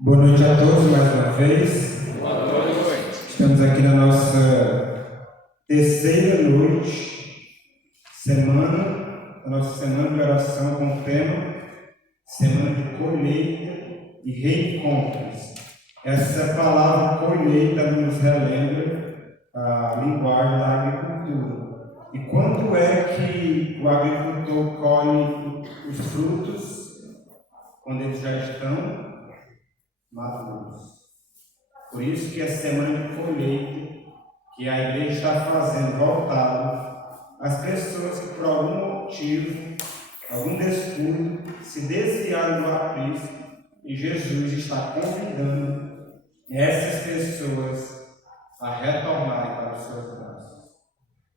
Boa noite a todos mais uma vez. Boa noite. Estamos aqui na nossa terceira noite, nossa semana de oração com o tema Semana de Colheita e Reencontros. Essa palavra colheita nos relembra a linguagem da agricultura. E quando é que o agricultor colhe os frutos? Quando eles já estão maduros. Por isso que a semana de colheita que a igreja está fazendo voltado às pessoas que por algum motivo, algum descuido, se desviaram do aprisco, e Jesus está convidando essas pessoas a retornarem para os seus braços.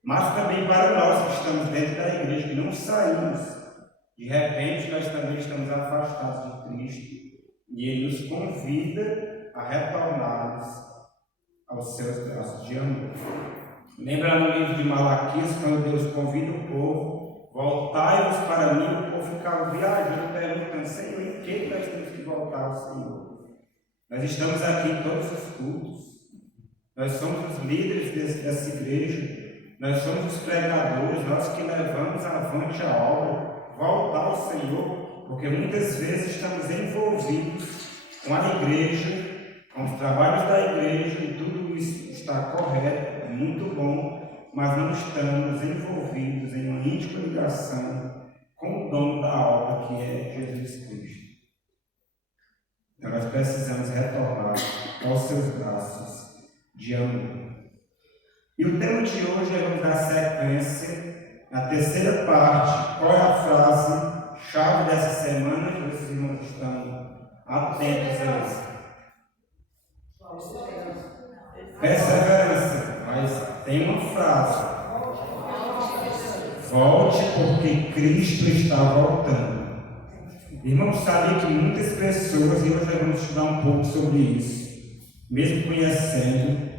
Mas também para nós que estamos dentro da igreja, que não saímos, de repente nós também estamos afastados de Cristo, e Ele nos convida a retornarmos aos seus braços de amor. Lembra no livro de Malaquias, quando Deus convida o povo, voltai-vos para mim, o povo ficava viajando, perguntando, Senhor, em que nós temos que voltar ao Senhor? Nós estamos aqui em todos os cultos, nós somos os líderes dessa igreja, nós somos os pregadores, nós que levamos avante a obra, voltar ao Senhor, porque muitas vezes estamos envolvidos com a igreja, com os trabalhos da igreja, e tudo isso está correto, é muito bom, mas não estamos envolvidos em uma íntima ligação com o dono da obra, que é Jesus Cristo. Então nós precisamos retornar aos seus braços de amor. E o tema de hoje é vamos dar sequência na terceira parte. Qual é a frase chave dessa semana que vocês irmãos estão atentos a isso? Perseverança. Mas tem uma frase: volte porque Cristo está voltando. Irmãos, sabem que muitas pessoas, e hoje nós vamos estudar um pouco sobre isso, mesmo conhecendo,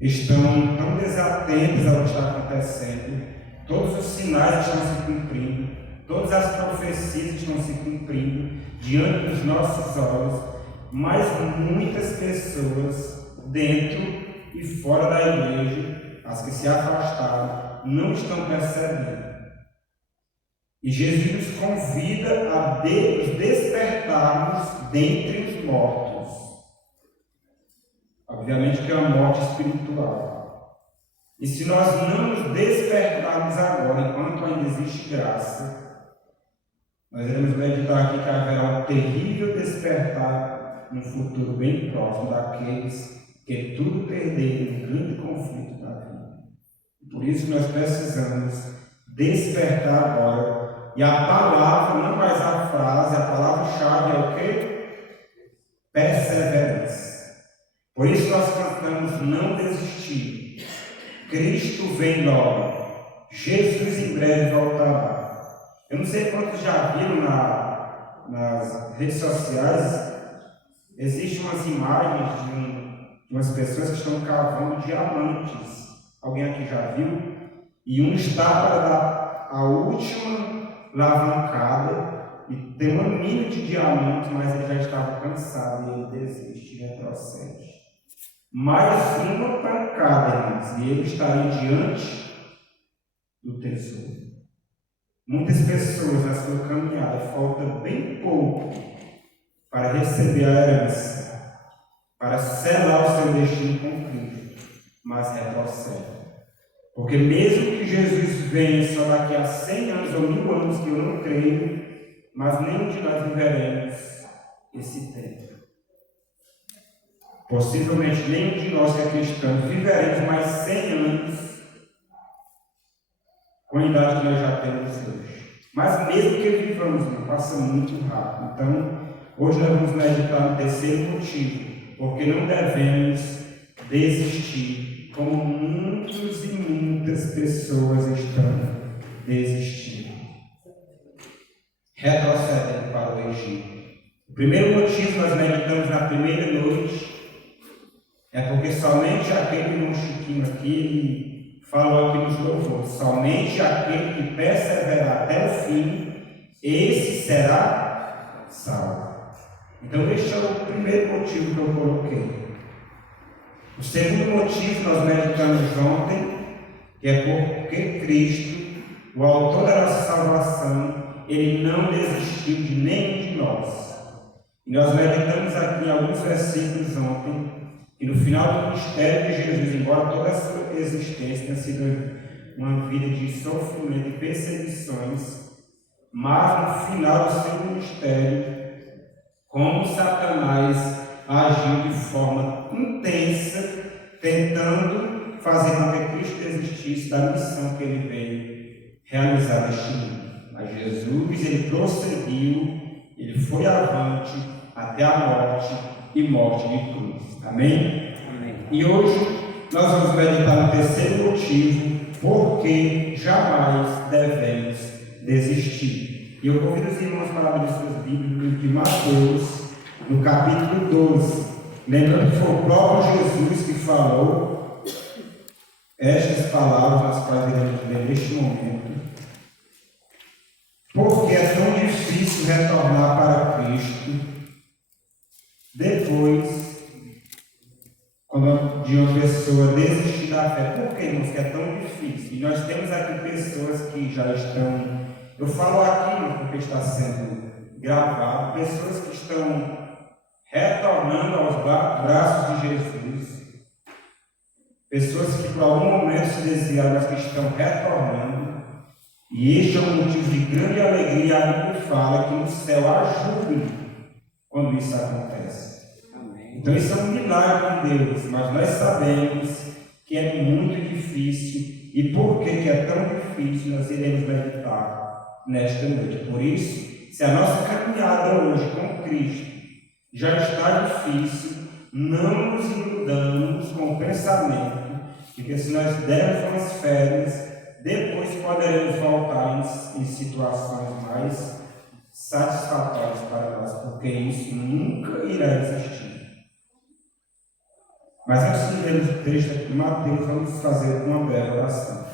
estão tão desatentas ao que está acontecendo. Todos os sinais estão se cumprindo, todas as profecias estão se cumprindo diante dos nossos olhos, mas muitas pessoas dentro e fora da igreja, as que se afastaram, não estão percebendo. E Jesus nos convida a nos despertarmos dentre os mortos. Obviamente que é uma morte espiritual. E se nós não nos despertarmos agora, enquanto ainda existe graça, nós iremos meditar aqui que haverá um terrível despertar no futuro bem próximo daqueles que tudo perderam no grande conflito da vida. Por isso nós precisamos despertar agora. E a palavra, não mais a frase, a palavra-chave é o quê? Perseverança. Por isso nós cantamos não desistir. Cristo vem logo. Jesus em breve voltará. Eu não sei quantos já viram nas redes sociais, existem umas imagens de umas pessoas que estão cavando diamantes. Alguém aqui já viu? E um está para dar a última alavancada e tem uma mina de diamantes, mas ele já estava cansado e ele desiste e retrocede. Mais uma pancada, irmãos, e ele estaria diante do tesouro. Muitas pessoas na sua caminhada falta bem pouco para receber a herança, para selar o seu destino com Cristo, mas retrocede. Porque mesmo que Jesus venha só daqui a 100 anos ou 1000 anos, que eu não creio, mas nenhum de nós viveremos esse tempo. Possivelmente nenhum de nós que é cristão viveremos mais 100 anos com a idade que nós já temos hoje. Mas mesmo que vivamos, não passa muito rápido. Então, hoje nós vamos meditar no terceiro motivo, porque não devemos desistir, como muitos e muitas pessoas estão desistindo, retrocedendo para o Egito. O primeiro motivo nós meditamos na primeira noite é porque somente aquele irmão Chiquinho aqui falou aqui nos louvores, somente aquele que perseverar até o fim, esse será salvo. Então, este é o primeiro motivo que eu coloquei. O segundo motivo nós meditamos ontem, que é porque Cristo, o autor da nossa salvação, ele não desistiu de nenhum de nós. E nós meditamos aqui em alguns versículos ontem, que no final do mistério de Jesus, embora toda a sua existência tenha sido uma vida de sofrimento e perseguições, mas no final do seu ministério, como Satanás agiu de forma intensa, tentando fazer com que Cristo desistisse da missão que ele veio realizar neste mundo. Mas Jesus, ele prosseguiu, ele foi avante até a morte e morte de cruz. Amém? Amém. E hoje nós vamos meditar no terceiro motivo, porque jamais devemos desistir. E eu convido os irmãos para abrir suas Bíblias de Mateus, no capítulo 12. Lembrando que foi o próprio Jesus que falou estas palavras, nas quais iremos ler neste momento. Porque é tão difícil retornar para Cristo depois de uma pessoa desistir da fé. Por que, irmãos, que é tão difícil? E nós temos aqui pessoas que já estão, eu falo aqui porque está sendo gravado, pessoas que estão retornando aos braços de Jesus, pessoas que por algum momento se desviaram, mas que estão retornando, e este é um motivo de grande alegria. A Bíblia fala que no céu há júbilo quando isso acontece. Amém. Então isso é um milagre de Deus, mas nós sabemos que é muito difícil. E por que é tão difícil, nós iremos meditar nesta noite. Por isso, se a nossa caminhada hoje com Cristo já está difícil, não nos iludamos com o pensamento de que se nós dermos umas férias, depois poderemos voltar em situações mais satisfatórias para nós, porque isso nunca irá existir. Mas antes de ler o texto aqui de Mateus, vamos fazer uma breve oração.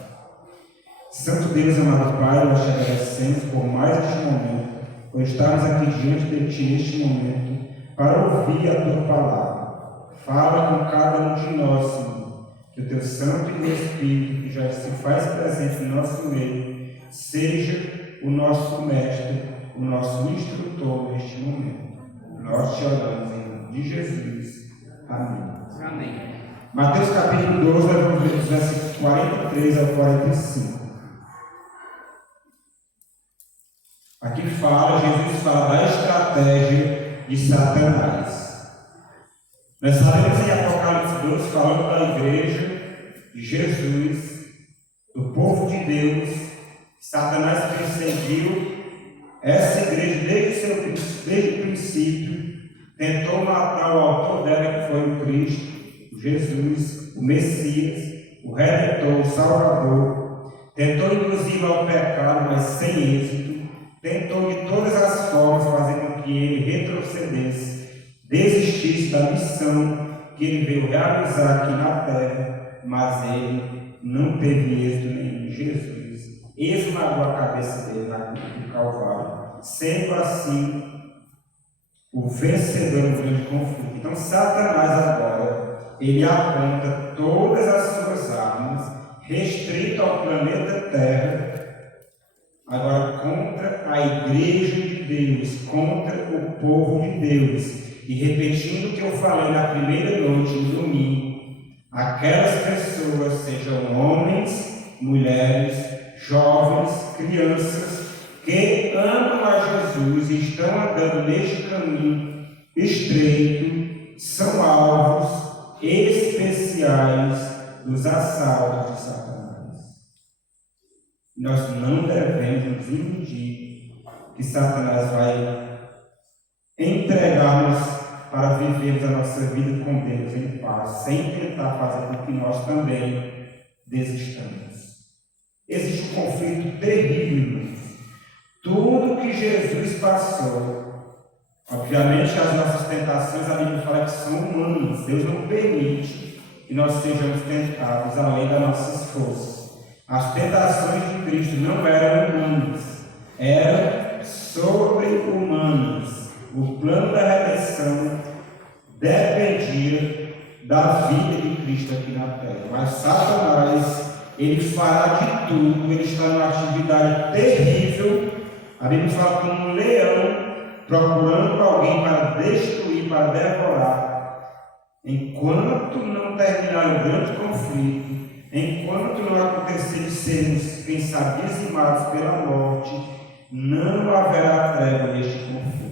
Santo Deus, amado Pai, nós te agradecemos por mais este momento, por estarmos aqui diante de Ti neste momento, para ouvir a Tua palavra. Fala com cada um de nós, Senhor, que o Teu Santo e Teu Espírito, que já se faz presente no nosso meio, seja o nosso mestre, o nosso instrutor neste momento. Nós te oramos em nome de Jesus. Amém. Amém. Mateus capítulo 12, vamos ver os versículos 43 ao 45. Aqui Jesus fala da estratégia de Satanás. Nós sabemos em Apocalipse 12, falando da igreja de Jesus, do povo de Deus, Satanás perseguiu essa igreja desde o princípio, tentou matar o autor dela, que foi o Cristo, o Jesus, o Messias, o Redentor, o Salvador, tentou induzir ao pecado, mas sem êxito, tentou de todas as formas fazer com que ele retrocedesse, desistisse da missão que ele veio realizar aqui na terra, mas ele não teve êxito nenhum. Jesus esmagou a cabeça dele na cruz do Calvário, sendo assim o vencedor no grande conflito. Então Satanás agora, ele aponta todas as suas armas, restrito ao planeta Terra, agora contra a igreja de Deus, contra o povo de Deus. E repetindo o que eu falei na primeira noite, no domingo, aquelas pessoas, sejam homens, mulheres, jovens, crianças, que amam a Jesus e estão andando neste caminho estreito, são alvos especiais dos assaltos de Satanás. Nós não devemos nos iludir que Satanás vai entregar-nos para vivermos a nossa vida com Deus em paz, sem tentar fazer com que nós também desistamos. Existe um conflito terrível, irmãos. Tudo que Jesus passou, obviamente as nossas tentações, a Bíblia fala que são humanas. Deus não permite que nós sejamos tentados além das nossas forças. As tentações de Cristo não eram humanas, eram sobre-humanas. o plano da redenção dependia da vida de Cristo aqui na terra. Mas Satanás, ele fará de tudo, ele está numa atividade terrível. A Bíblia fala como um leão procurando alguém para destruir, para devorar. Enquanto não terminar o grande conflito, enquanto não acontecer de sermos, quem sabe, dizimados pela morte, não haverá trégua neste conflito.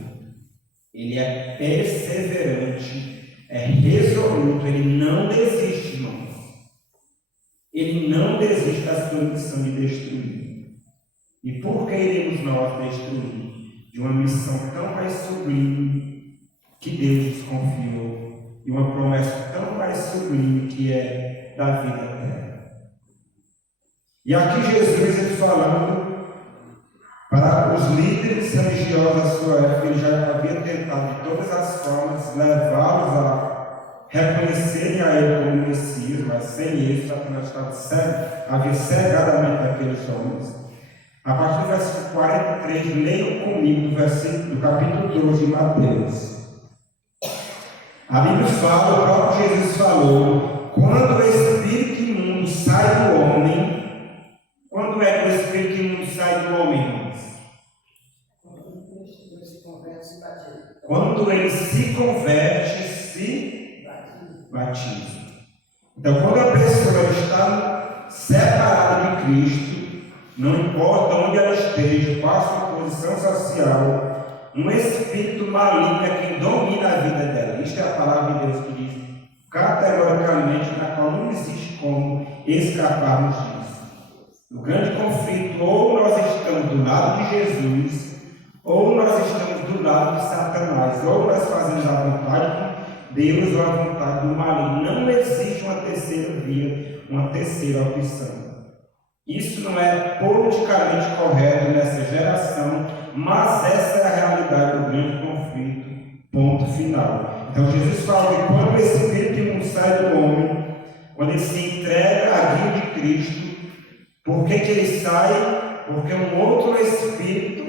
Ele é perseverante, é resoluto, ele não desiste, irmãos. Ele não desiste da sua missão de destruir. E por que iremos nós destruir? De uma missão tão mais sublime que Deus nos confiou, e uma promessa tão mais sublime que é da vida eterna. E aqui Jesus ele falando para os líderes religiosos da sua época, ele já havia tentado de todas as formas levá-los a reconhecerem a ele como Messias, mas sem isso, Satanás havia cegado a mente daqueles homens. A partir do versículo 43, leiam comigo do capítulo 12 de Mateus. A Bíblia fala, o próprio Jesus falou, quando o espírito imundo sai do homem, quando é que o espírito imundo sai do homem? Quando ele se converte, se batiza. Então, quando a pessoa está separada de Cristo, não importa onde ela esteja, qual a sua posição social, um espírito maligno é quem domina a vida dela. Isto é a palavra de Deus que diz categoricamente, na qual não existe como escaparmos disso. No grande conflito, ou nós estamos do lado de Jesus, ou nós estamos do lado de Satanás, ou nós fazemos a vontade de Deus ou a vontade do maligno. Não existe uma terceira via, uma terceira opção. Isso não é politicamente correto nessa geração, mas essa é a realidade do grande conflito, ponto final. Então Jesus fala que quando o espírito imundo sai do homem, quando ele se entrega à guia de Cristo, por que ele sai? Porque um outro espírito,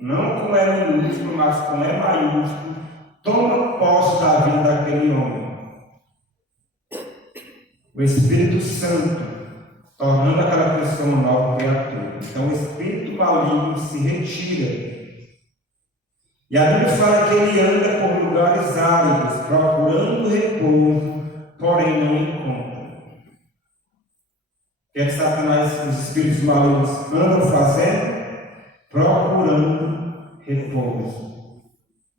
não com E minúsculo, mas com E maiúsculo, toma posse da vida daquele homem. O Espírito Santo, tornando aquela pessoa uma nova criatura. Então o espírito maligno se retira. E a Bíblia fala que ele anda por lugares áridos, procurando repouso, porém não encontra. O que é que Satanás, os espíritos malignos, andam fazendo? Procurando repouso.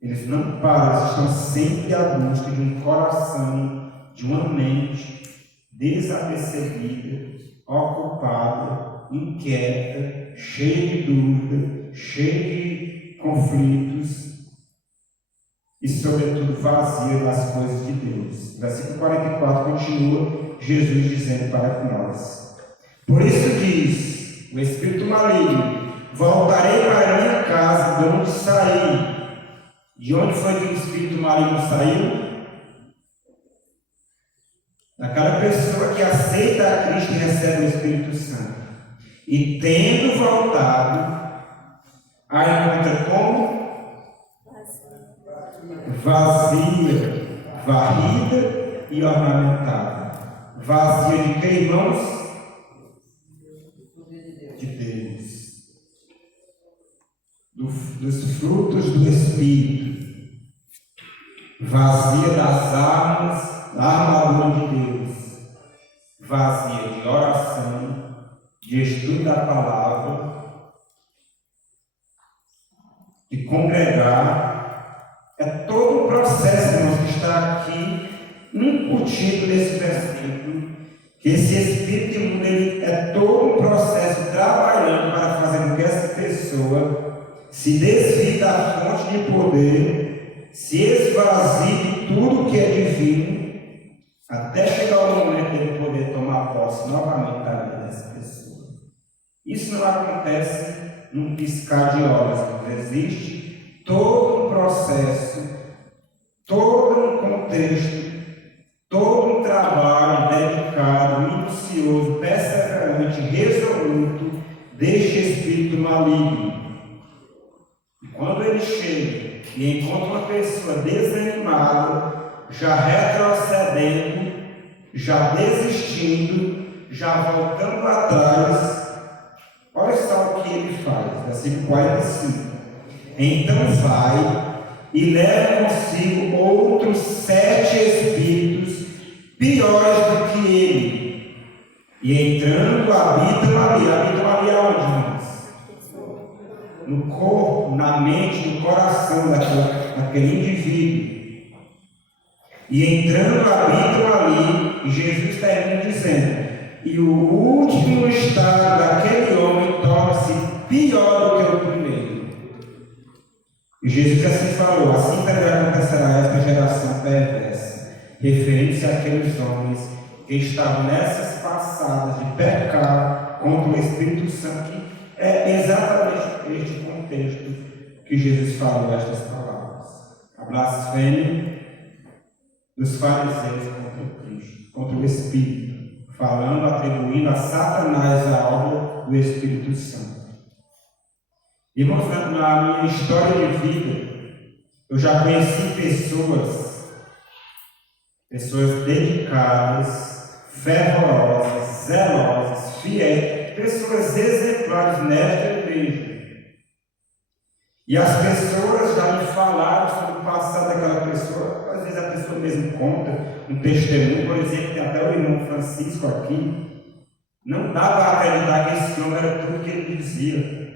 Eles não param, eles estão sempre à busca de um coração, de uma mente desapercebida, ocupada, inquieta, cheia de dúvida, cheia de conflitos e, sobretudo, vazia das coisas de Deus. Versículo 44 continua Jesus dizendo para nós: por isso diz o espírito maligno: voltarei para a minha casa de onde saí. De onde foi que o espírito maligno saiu? Daquela pessoa que aceita a Cristo e recebe o Espírito Santo. E tendo voltado, a encontra como? Vazia, varrida e ornamentada. Vazia de que, irmãos? De Deus. Dos frutos do Espírito. Vazia das armas, da armadura de Deus, vazia de oração, de estudo da palavra, de congregar. É todo um processo, irmãos, que está aqui incutido nesse versículo, que esse espírito imundo é todo um processo trabalhando para fazer com que essa pessoa se desvie da fonte de poder, se esvazie de tudo que é divino, até chegar o momento de ele poder tomar posse novamente da vida dessa pessoa. Isso não acontece num piscar de olhos, mas existe todo um processo, todo um contexto, todo um trabalho dedicado, minucioso, perseverante, resoluto deste espírito maligno. E quando ele chega e encontra uma já retrocedendo, já desistindo, já voltando atrás. Olha só o que ele faz, versículo 45. Então vai e leva consigo outros 7 espíritos piores do que ele, e entrando habitam ali. Habitam ali aonde, irmãos? No corpo, na mente, no coração daquele indivíduo. E entrando habitam ali, e Jesus termina dizendo: e o último estado daquele homem torna-se pior do que o primeiro. E Jesus assim falou: assim também acontecerá a esta geração perversa, referente-se àqueles homens que estavam nessas passadas de pecar contra o Espírito Santo. Que é exatamente este contexto que Jesus falou estas palavras. A blasfêmia dos fariseus contra o Cristo, contra o Espírito, falando, atribuindo a Satanás a obra do Espírito Santo. Irmãos, na minha história de vida, eu já conheci pessoas dedicadas, fervorosas, zelosas, fiéis, pessoas exemplares nesta igreja. E as pessoas já me falaram sobre o passado daquela pessoa. Às vezes a pessoa mesmo conta um testemunho, por exemplo, tem até o irmão Francisco aqui. Não dá para acreditar que esse homem era tudo que ele dizia.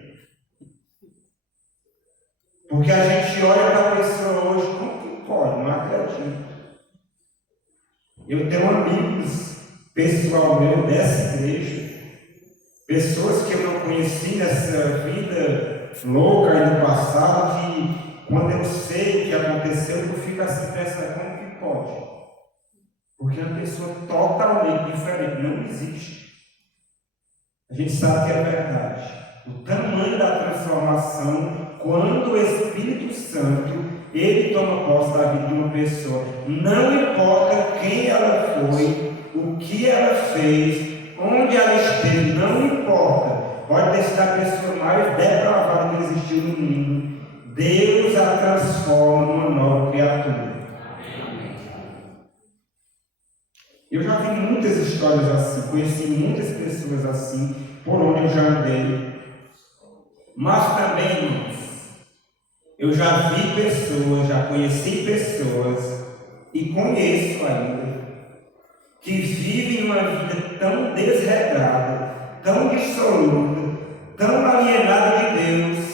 Porque a gente olha para a pessoa hoje, como que pode? Não acredito. Eu tenho amigos, pessoal meu, dessa igreja, pessoas que eu não conheci nessa vida louca aí no passado, que quando eu sei o que aconteceu, eu fico assim pensando, como que pode? Porque é uma pessoa totalmente diferente, não existe. A gente sabe que é verdade. O tamanho da transformação, quando o Espírito Santo, ele toma posse da vida de uma pessoa, não importa quem ela foi, o que ela fez, onde ela esteve, não importa. Pode ter sido a pessoa mais depravada que existiu no mundo. Deus a transforma numa nova criatura. Eu já vi muitas histórias assim, conheci muitas pessoas assim, por onde eu já andei. Mas também, irmãos, eu já vi pessoas, já conheci pessoas, e conheço ainda, que vivem uma vida tão desregrada, tão dissoluta, tão alienada de Deus.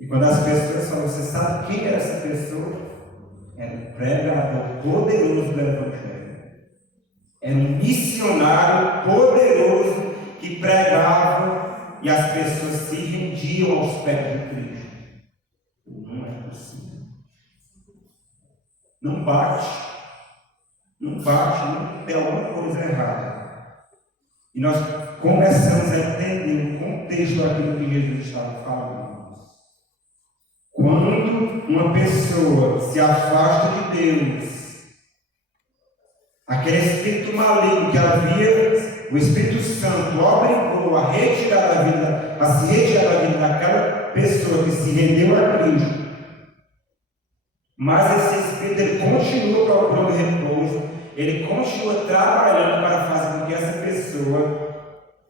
E quando as pessoas falam, você sabe quem era essa pessoa? Era um pregador poderoso do Evangelho. Era um missionário poderoso que pregava e as pessoas se rendiam aos pés de Cristo. Não é possível. Não bate. Não tem alguma coisa errada. E nós começamos a entender o contexto daquilo que Jesus estava falando. Quando uma pessoa se afasta de Deus, aquele espírito maligno que havia, o Espírito Santo obrigou a se retirar da vida daquela pessoa que se rendeu a Cristo. Mas esse espírito ele continua procurando repouso, ele continua trabalhando para fazer com que essa pessoa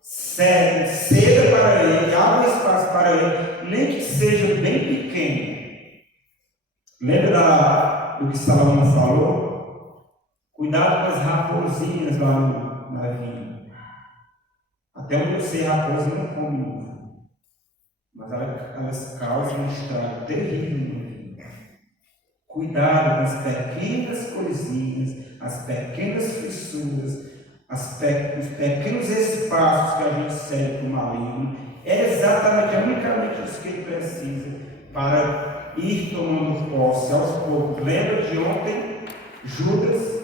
ceda para ele, abra espaço para ele, nem que seja bem pequeno. Lembra do que Salomão falou? Cuidado com as raposinhas lá na vinha. Até onde eu sei, raposa não come uva, mas elas causam um estrago terrível no vinho. Cuidado com as pequenas coisinhas, as pequenas fissuras, os pequenos espaços que a gente segue para o maligno. É exatamente, unicamente isso que ele precisa para ir tomando posse aos poucos. Lembra de ontem, Judas?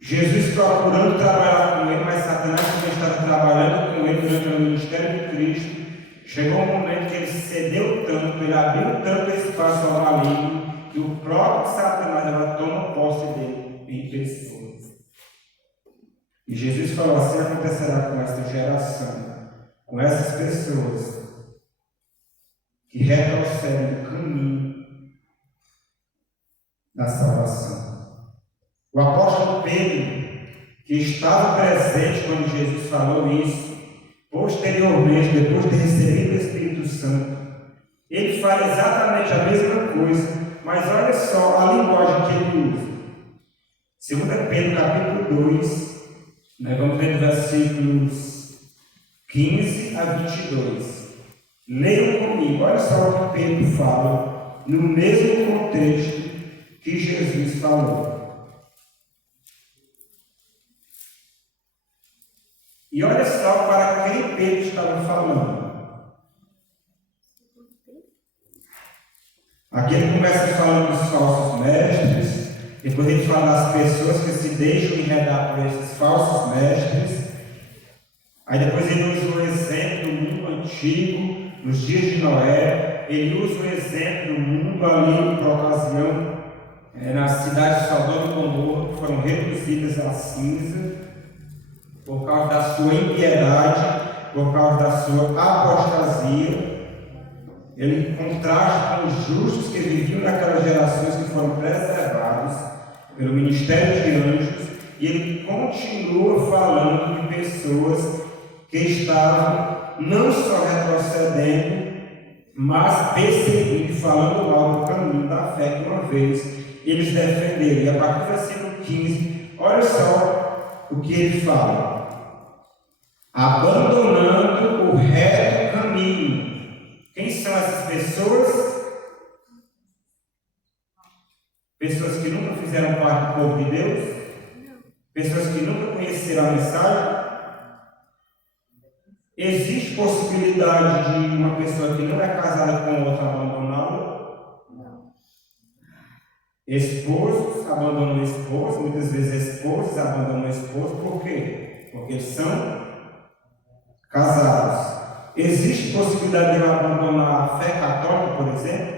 Jesus procurando trabalhar com ele, mas Satanás também estava trabalhando com ele durante o ministério de Cristo. Chegou um momento que ele cedeu tanto, ele abriu tanto espaço ao maligno, que o próprio Satanás ela toma posse dele em pessoas. E Jesus falou, assim acontecerá com esta geração, com essas pessoas que retrocedem do caminho da salvação. O apóstolo Pedro, que estava presente quando Jesus falou isso, posteriormente, depois de ter recebido o Espírito Santo, ele fala exatamente a mesma coisa, mas olha só a linguagem que ele usa. 2 Pedro capítulo 2, nós vamos ler versículos 15 a 22. Leiam comigo, olha só o que Pedro fala, no mesmo contexto que Jesus falou. E olha só para quem Pedro estava falando. Aqui ele começa falando dos falsos mestres, depois ele fala das pessoas que se deixam enredar por esses falsos mestres. Aí depois ele usa o exemplo do mundo antigo, nos dias de Noé. Ele usa o exemplo do mundo ali, por ocasião, nas cidades de Sodoma e Gomorra, que foram reduzidas a cinza, por causa da sua impiedade, por causa da sua apostasia. Ele contrasta com os justos que viviam naquelas gerações que foram preservados pelo ministério de anjos, e ele continua falando de pessoas que estavam não só retrocedendo, mas perseguindo e falando mal do caminho da fé que uma vez eles defenderam. E a partir do versículo 15, olha só o que ele fala: abandonando o reto caminho. Quem são essas pessoas? Pessoas que nunca fizeram parte do povo de Deus? Pessoas que nunca conheceram a mensagem? Existe possibilidade de uma pessoa que não é casada com outra abandoná-la? Não. Esposos abandonam esposa, muitas vezes esposas abandonam esposa, por quê? Porque eles são casados. Existe possibilidade de eu abandonar a fé católica, por exemplo?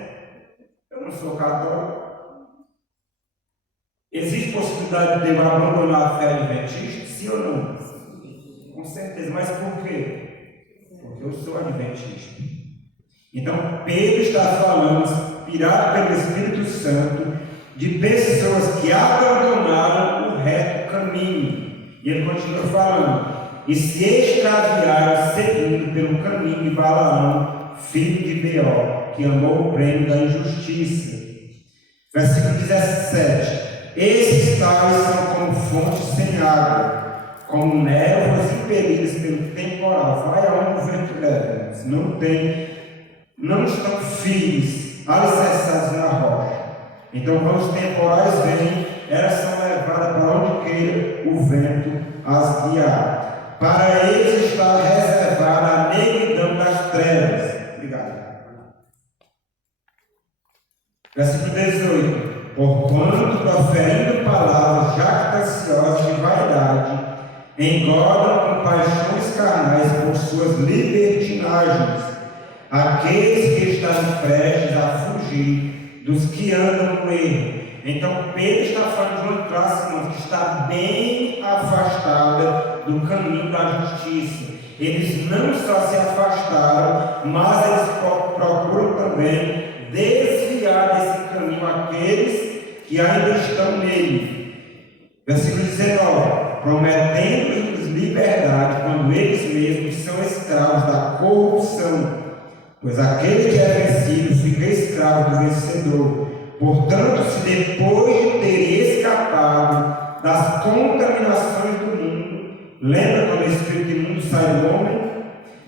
Eu não sou católico. Existe possibilidade de eu abandonar a fé adventista? Sim ou não? Com certeza. Mas por quê? Porque eu sou adventista. Então, Pedro está falando, inspirado pelo Espírito Santo, de pessoas que abandonaram o reto caminho. E ele continua falando: e se extraviaram seguindo pelo caminho de Balaão, filho de Beor, que amou o prêmio da injustiça. Versículo 17: esses tais são como fontes sem água, como névoas impelidas pelo temporal. Vai aonde o vento leva. Não estão firmes, alicerçados na rocha. Então, quando os temporais vêm, elas são levadas para onde queira o vento as guiar. Para eles está reservada a negridão das trevas. Obrigado. Versículo 18: porquanto, proferindo palavras jactanciosas de vaidade, engordam com paixões carnais por suas libertinagens aqueles que estão prestes a fugir dos que andam no erro. Então Pedro está falando de uma classe que está bem afastada do caminho da justiça. Eles não só se afastaram, mas eles procuram também desviar desse caminho aqueles que ainda estão nele. Versículo 19: prometendo-lhes liberdade quando eles mesmos são escravos da corrupção, pois aquele que é vencido fica escravo do vencedor. Portanto, se depois de ter escapado das contaminações do mundo, lembra quando o espírito imundo sai do homem?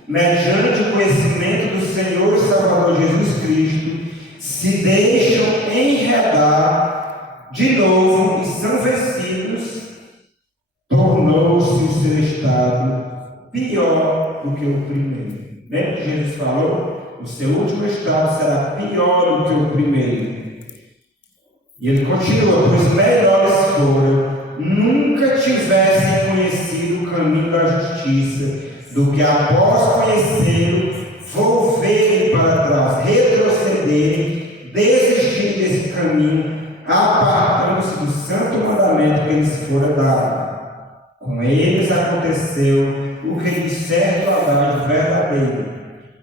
Mediante o conhecimento do Senhor e Salvador Jesus Cristo, se deixam enredar de novo e são vencidos, tornou-se o seu estado pior do que o primeiro. Lembra que Jesus falou? O seu último estado será pior do que o primeiro. E ele continua: pois melhores foram nunca tivessem conhecido o caminho da justiça, do que após conhecê-lo, volverem para trás, retrocederem, desistirem desse caminho, apartando-se do santo mandamento que lhes fora dado. Com eles aconteceu o que de certo adágio verdadeiro: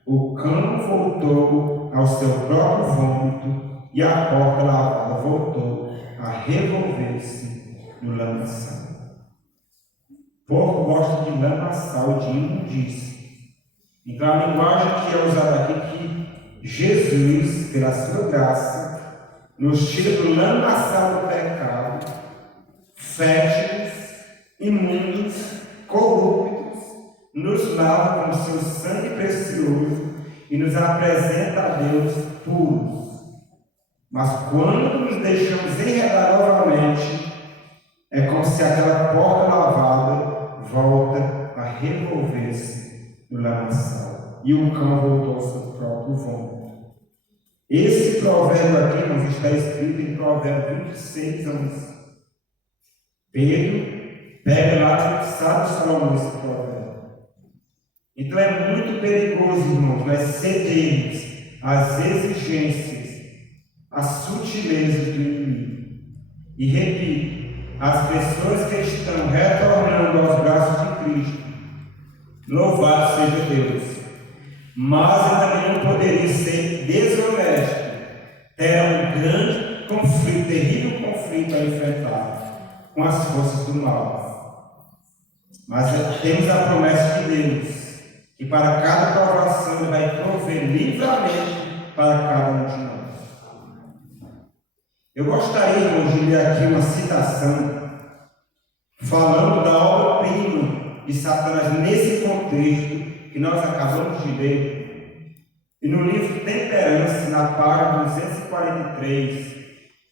o cão voltou ao seu próprio vômito, e a porca lavada voltou a revolver-se no lamaçal. Porco gosta de lamaçal, de imundícia. Então a linguagem que é usada aqui é que Jesus, pela sua graça, nos tira do lamaçal do pecado, fétidos, imundos, corruptos, nos lava com seu sangue precioso e nos apresenta a Deus puros. Mas quando nos deixamos enredar novamente, é como se aquela porta lavada volta a revolver-se no lamaçal e o cão voltou ao seu próprio vômito. Esse provérbio aqui, irmãos, está escrito em Provérbios 26, 11. Pedro pega lá e sabe Salomão esse provérbio. Então é muito perigoso, irmãos, nós cedermos às exigências, às sutilezas do inimigo. E repito, as pessoas que estão retornando aos braços de Cristo, louvado seja Deus, mas também não poderia ser desonesto, terá um grande conflito, terrível conflito a enfrentar com as forças do mal. Mas temos a promessa de Deus, que para cada provação Ele vai prover livremente para cada um de nós. Eu gostaria, irmãos, de ler aqui uma citação falando da obra-prima de Satanás nesse contexto que nós acabamos de ler. E no livro Temperança, na página 243,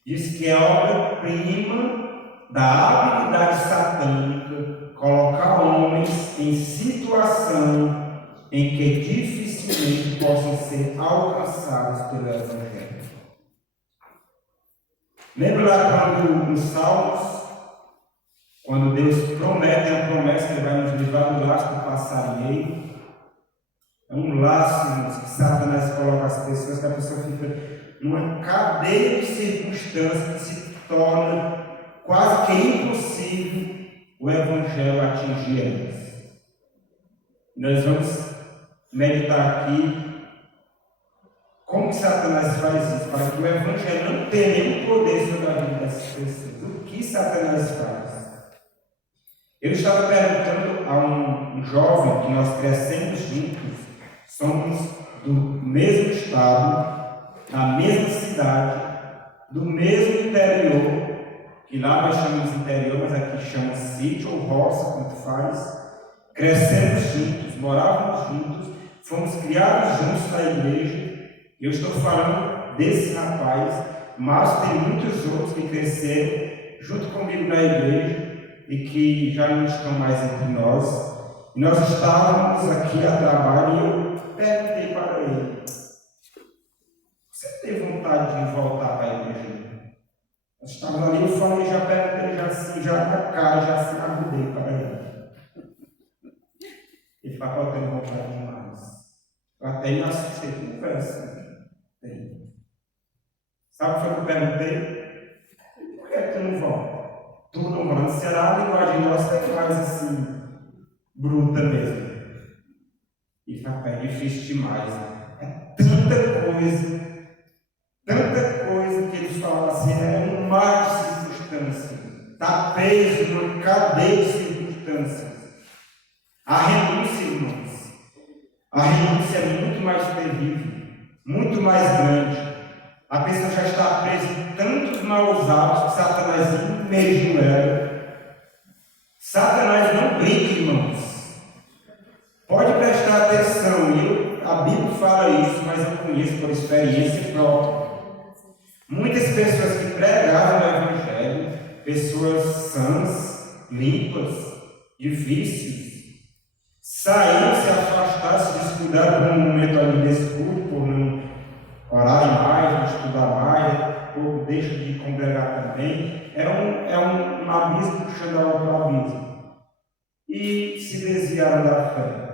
diz que é a obra-prima da habilidade satânica colocar homens em situação em que dificilmente possam ser alcançados pelo Evangelho. Lembra lá quando nos Salmos, quando Deus promete, é uma promessa que Ele vai nos livrar do laço do passarinheiro. É um laço que Satanás coloca as pessoas, que a pessoa fica numa cadeia de circunstâncias que se torna quase que impossível o Evangelho atingir eles. Nós vamos meditar aqui como que Satanás faz isso, para que o Evangelho não tenha nenhum poder sobre a vida dessas pessoas. O que Satanás faz? Eu estava perguntando a um jovem que nós crescemos juntos, somos do mesmo estado, da mesma cidade, do mesmo interior, que lá nós chamamos interior, mas aqui chama sítio ou roça, como faz. Crescemos juntos, morávamos juntos, fomos criados juntos na igreja. Eu estou falando desse rapaz, mas tem muitos outros que cresceram junto comigo na igreja e que já não estão mais entre nós. E nós estávamos aqui a trabalho e eu perguntei para ele: você tem vontade de voltar para a igreja? Nós estávamos ali, eu falei, já perguntei, já assim, já na cara, já assim, agudei para ele. Ele falou: eu tenho vontade demais. Eu até me assustei, conversa. Sabe o que foi que eu perguntei? Por que tu não volta? Tu não volta. Será a linguagem nossa é mais assim, bruta mesmo? E rapaz, é difícil demais. É tanta coisa que eles falam assim, é um mar de circunstâncias. Está preso numa cadeia de circunstâncias. A renúncia, irmãos, a renúncia é muito mais terrível, muito mais grande. A pessoa já está presa em tantos maus hábitos que Satanás imergiu ela. Satanás não brinca, irmãos. Pode prestar atenção, a Bíblia fala isso, mas eu conheço por experiência própria. Muitas pessoas que pregaram o Evangelho, pessoas sãs, limpas, de vícios, saíram, se afastaram, se descuidaram por um momento ali de estudo, por não orar mais, não estudar mais, ou deixa de congregar também. É um abismo puxando a outro abismo. E se desviaram da fé.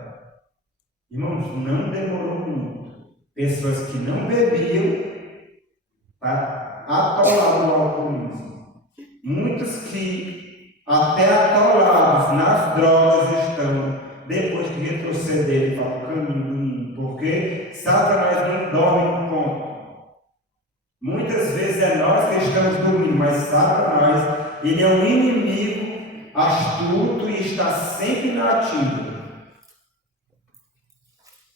Irmãos, não demorou muito. Pessoas que não bebiam, tá, atolaram no alcoolismo. Muitos que até atolados nas drogas estão, depois que retrocederem para o caminho do mundo, porque Satanás não dorme no ponto. Muitas vezes é nós que estamos dormindo, mas Satanás, ele é um inimigo astuto e está sempre na ativa.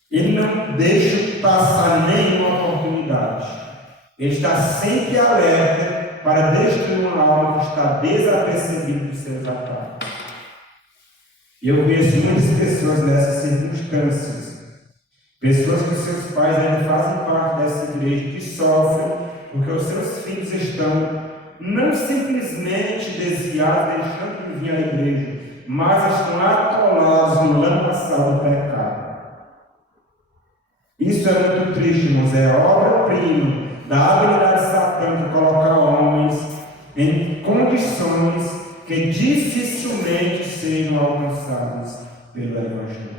Ele não deixa passar nenhuma oportunidade. Ele está sempre alerta para destruir uma alma que está desapercebida dos seus ataques. E eu conheço muitas pessoas nessas circunstâncias. Pessoas que seus pais ainda fazem parte dessa igreja, que sofrem porque os seus filhos estão não simplesmente desviados, deixando de vir à igreja, mas estão atolados no lamaçal do pecado. Isso é muito triste, irmãos. É obra-prima da habilidade satânica colocar homens em condições que dificilmente sejam alcançadas pelo Evangelho.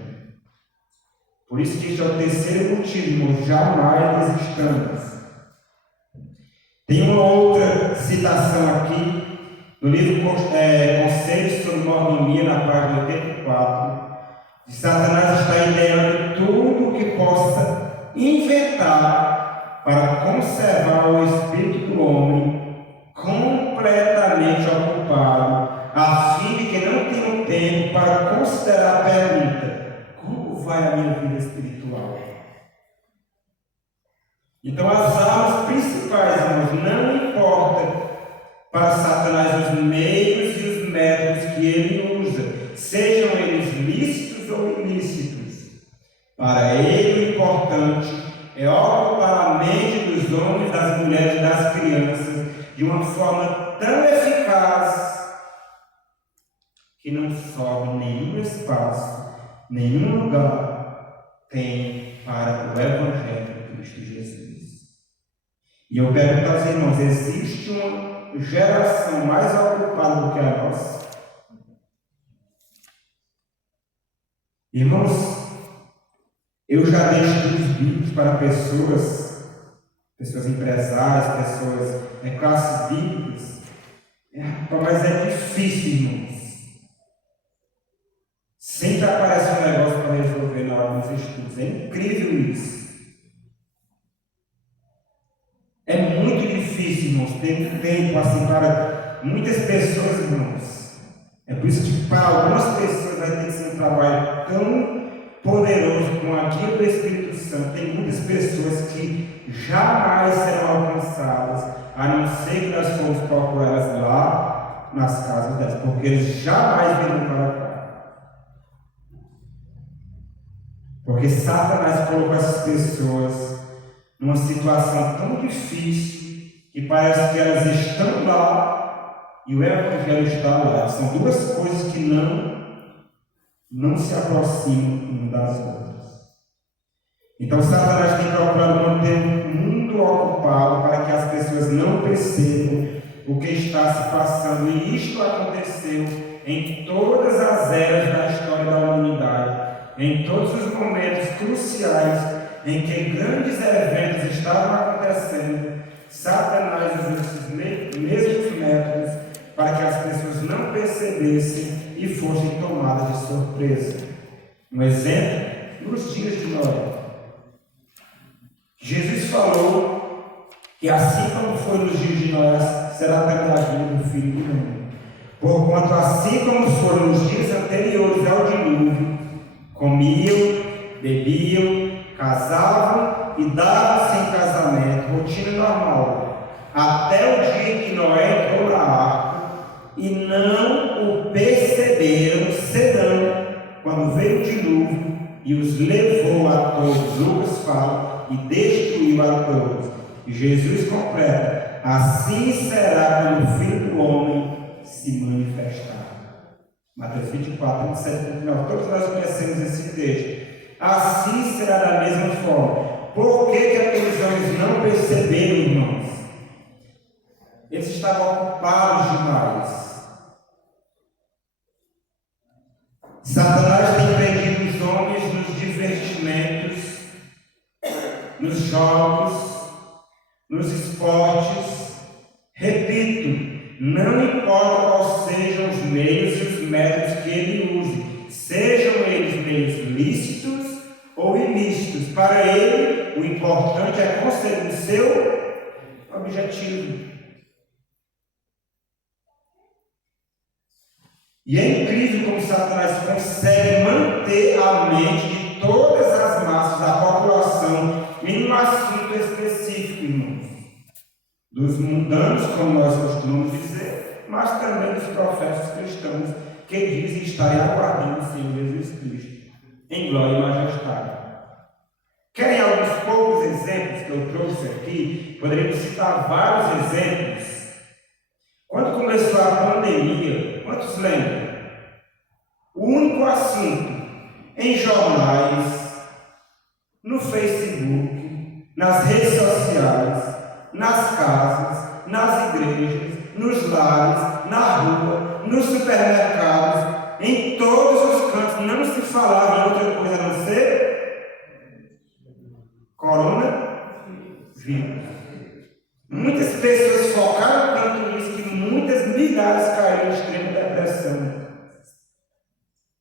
Por isso que este é o terceiro motivo, irmãos, jamais desistamos. Tem uma outra citação aqui, no livro Conselhos sobre Mordomia, na página 84, de Satanás está ideando tudo o que possa inventar para conservar o espírito do homem completamente ocupado, a fim de que não tenha tempo para considerar a pergunta: como vai a minha vida espiritual? Então, as armas principais, irmãos, não importa para Satanás os meios e os métodos que ele usa, sejam eles lícitos ou ilícitos. Para ele, o importante é ocupar a mente dos homens, das mulheres e das crianças de uma forma tão eficaz que não sobra nenhum espaço, nenhum lugar tem para o Evangelho de Cristo Jesus. E eu pergunto aos irmãos: existe uma geração mais ocupada do que a nossa? Irmãos, eu já dei estudos bíblicos para pessoas empresárias, pessoas classes bíblicas, mas é difícil, irmãos. Sempre aparece um negócio para resolver na hora dos estudos. É incrível isso. É muito difícil, irmãos, ter tempo assim para muitas pessoas, irmãos. É por isso que para algumas pessoas vai ter que ser um trabalho tão poderoso com a guia do Espírito Santo. Tem muitas pessoas que jamais serão alcançadas, a não ser que nós formos procurar elas lá nas casas delas, porque eles jamais virão para cá. Porque Satanás colocou essas pessoas numa situação tão difícil que parece que elas estão lá e o Evangelho está lá. São duas coisas que não se aproximam uma das outras. Então Satanás tem procurado manter o mundo ocupado para que as pessoas não percebam o que está se passando. E isto aconteceu em todas as eras da história da humanidade, em todos os momentos cruciais em que grandes eventos estavam acontecendo. Satanás usou esses mesmos métodos para que as pessoas não percebessem e fossem tomadas de surpresa. Um exemplo, nos dias de Noé. Jesus falou que assim como foi nos dias de Noé, será também a vida do Filho do Homem. Porquanto assim como foram nos dias anteriores ao dilúvio, comiam, bebiam, casavam e davam-se em casamento, rotina normal, até o dia que Noé entrou na arca, e não o perceberam, senão quando veio o dilúvio e os levou a todos. Lucas fala, e destruiu a todos. E Jesus completa: assim será quando o Filho do Homem se manifestar. Mateus 24, 27, 29. Todos nós conhecemos esse texto. Assim será da mesma forma. Por que aqueles homens não perceberam, irmãos? Eles estavam ocupados demais. Satanás tem prendido os homens nos divertimentos, nos jogos, nos esportes. Repito, não importa quais sejam os meios e os métodos que ele use, sejam eles meios lícitos ou ilícitos, para ele o importante é conseguir o seu objetivo. E é incrível como Satanás consegue manter a mente de todas as massas da população em um assunto específico, irmãos. Dos mundanos, como nós costumamos dizer, mas também dos profetas cristãos que dizem estarem aguardando o Senhor Jesus Cristo em glória e majestade. Querem alguns poucos exemplos que eu trouxe aqui? Poderíamos citar vários exemplos. Quando começou a pandemia, quantos lembram? O único assunto em jornais, no Facebook, nas redes sociais, nas casas, nas igrejas, nos lares, na rua, nos supermercados, em todos os cantos, não se falava em outra coisa a não ser coronavírus. Muitas pessoas focaram tanto nisso que muitas milhares caíram em extrema depressão.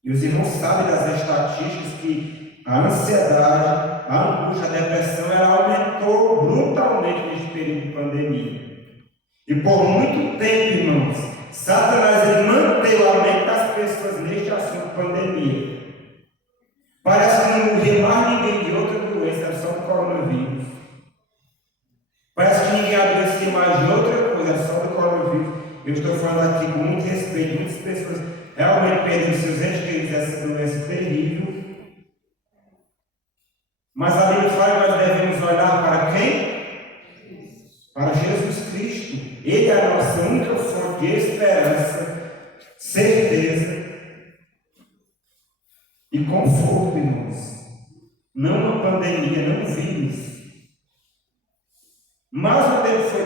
E os irmãos sabem das estatísticas que a ansiedade, a angústia, a depressão, ela aumentou brutalmente neste período de pandemia. E por muito tempo, irmãos, Satanás ele manteve a mente das pessoas neste assunto pandemia. Parece que não morria mais ninguém de outra doença, era só do coronavírus. Parece que ninguém adoecia mais de outra coisa, era só do coronavírus. Eu estou falando aqui com muito respeito, muitas pessoas realmente perderam seus entes queridos essa doença terrível. Mas a Bíblia fala que nós devemos olhar para quem? Para Jesus Cristo. Ele é a nossa única fonte de esperança, certeza e conforto, irmãos. Não uma pandemia, não um vírus. Mas o tempo foi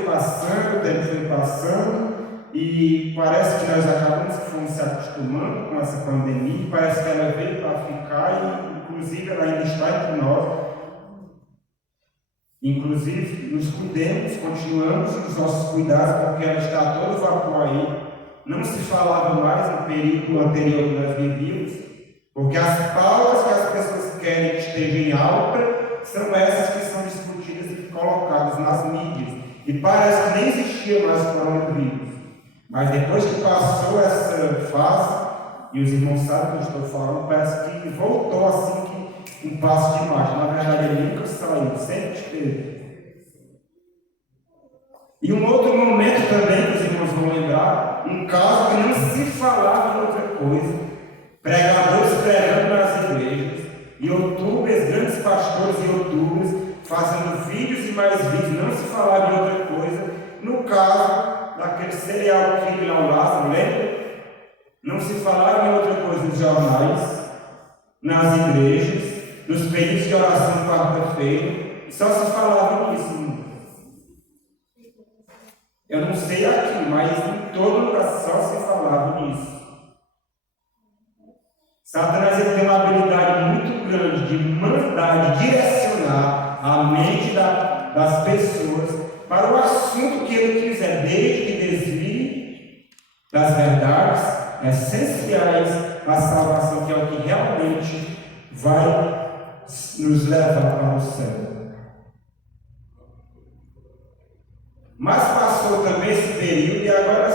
passando, e parece que nós acabamos se acostumando com essa pandemia, parece que ela veio para ficar, e inclusive ela ainda está entre nós. Inclusive, nos cuidemos, continuamos os nossos cuidados, porque ela está a todo vapor aí. Não se falava mais no período anterior que nós vivíamos, porque as pautas que as pessoas querem que estejam em alta são essas que são discutidas e colocadas nas mídias. E parece que nem existia mais o coronavírus. Mas depois que passou essa fase, e os irmãos sabem que eu estou falando, parece que voltou assim que um passo de marcha. Na verdade, ele nunca saiu, sempre esteve. E um outro momento também que os irmãos vão lembrar, um caso que não se falava em outra coisa, pregadores pregando nas igrejas, youtubers, grandes pastores e youtubers, fazendo vídeos e mais vídeos, não se falava em outra coisa. No caso daquele serial killer ao Lázaro, lembra? Não se falava em outra coisa nos jornais, nas igrejas, nos períodos de oração quarta-feira, só se falava nisso. Eu não sei aqui, mas em todo lugar só se falava nisso. Satanás ele tem uma habilidade muito grande de mandar, de direcionar a mente das pessoas para o assunto que ele quiser, desde que desvie das verdades essenciais à salvação, que é o que realmente vai nos levar para o céu. Mas passou também esse período, e agora,